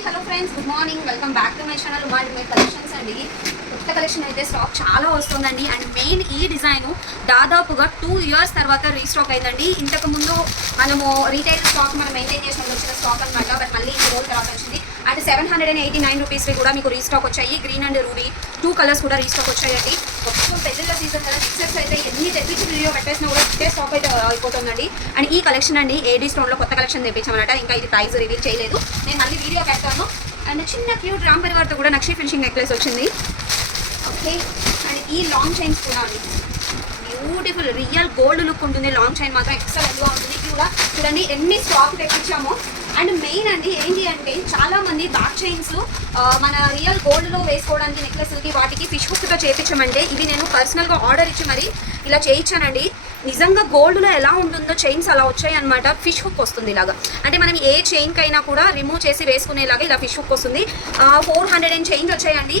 Hi hello friends, good morning. Welcome back to my channel Uma demat collections అండి. కొత్త collection అయితే stock చాలా వస్తుందండి. అండ్ మెయిన్ ఈ డిజైన్ దాదాపుగా 2 years తర్వాత రీస్టాక్ అయిందండి. ఇంతకుముందు మనము రీటైల్ స్టాక్ మనం మెయింటైన్ చేసిన వచ్చిన స్టాక్ అనమాట. బట్ మళ్ళీ ఈ రోజు తర్వాత వచ్చింది. అండ్ 789 రూపీస్వి కూడా మీకు రీస్టాక్ వచ్చాయి. గ్రీన్ అండ్ రూబీ 2 కలర్స్ కూడా రీస్టాక్ వచ్చాయండి. మొత్తం పెద్దల సీజన్ కదా, మిక్సెస్ అయితే ఎన్ని తెప్పించి వీడియో పెట్టేసినా కూడా ఇదే స్టాక్ అయితే అయిపోతుందండి. అండ్ ఈ కలెక్షన్ అండి ఏడీ స్టోన్లో కొత్త కలెక్షన్ తెప్పించామన్నమాట. ఇంకా ఇది ప్రైస్ రివీల్ చేయలేదు, నేను మళ్ళీ వీడియో పెడతాను. అండ్ చిన్న క్యూట్ రామ్ పరివార్తో కూడా నక్షి ఫినిషింగ్ నెక్లెస్ వచ్చింది. ఓకే, అండ్ ఈ లాంగ్ చైన్స్ కూడా అండి బ్యూటిఫుల్ రియల్ గోల్డ్ లుక్ ఉంటుంది. లాంగ్ చైన్ మాత్రం ఎక్సలెంట్గా ఉంటుంది. ఇది కూడా చూడండి ఎన్ని స్టాక్ తెప్పించామో. అండ్ మెయిన్ అండి ఏంటి అంటే చాలామంది బ్యాక్ చైన్స్ మన రియల్ గోల్డ్లో వేసుకోవడానికి నెక్లెస్లకి వాటికి ఫిష్ హుక్తో చేయించామంటే ఇవి నేను పర్సనల్గా ఆర్డర్ ఇచ్చి మరి ఇలా చేయించానండి. నిజంగా గోల్డ్లో ఎలా ఉంటుందో చైన్స్ అలా వచ్చాయి అనమాట. ఫిష్ హుక్ వస్తుంది ఇలాగా, అంటే మనం ఏ చైన్కైనా కూడా రిమూవ్ చేసి వేసుకునేలాగా ఇలా ఫిష్ హుక్ వస్తుంది. 400 and చేంజ్ వచ్చాయండి,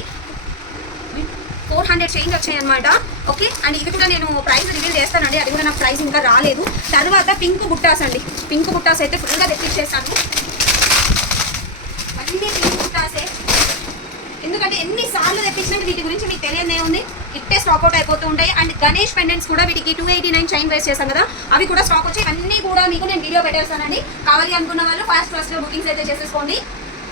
400 చేంజ్ వచ్చాయన్నమాట. ఓకే, అండ్ ఇది కూడా నేను ప్రైస్ రివీల్ చేస్తానండి. అది కూడా నాకు ప్రైస్ ఇంకా రాలేదు. తర్వాత పింక్ బుట్టాస్ అండి, పింక్ బుట్టాస్ అయితే ఫుల్గా తెప్పించేస్తాను. అన్నీ పింక్ బుట్టాసే, ఎందుకంటే ఎన్నిసార్లు తెప్పించినా వీటి గురించి మీకు తెలియదే ఉంది. ఇట్టే స్టాక్ అవుట్ అయిపోతూ ఉంటాయి. అండ్ గణేష్ పెండెంట్స్ కూడా వీటికి 289 చైన్ వేస్ట్ చేస్తాం కదా, అవి కూడా స్టాక్ వచ్చి అన్నీ కూడా మీకు నేను వీడియో పెట్టేస్తానండి. కావాలి అనుకున్న వాళ్ళు ఫాస్ట్లో బుకింగ్స్ అయితే చేసేసుకోండి.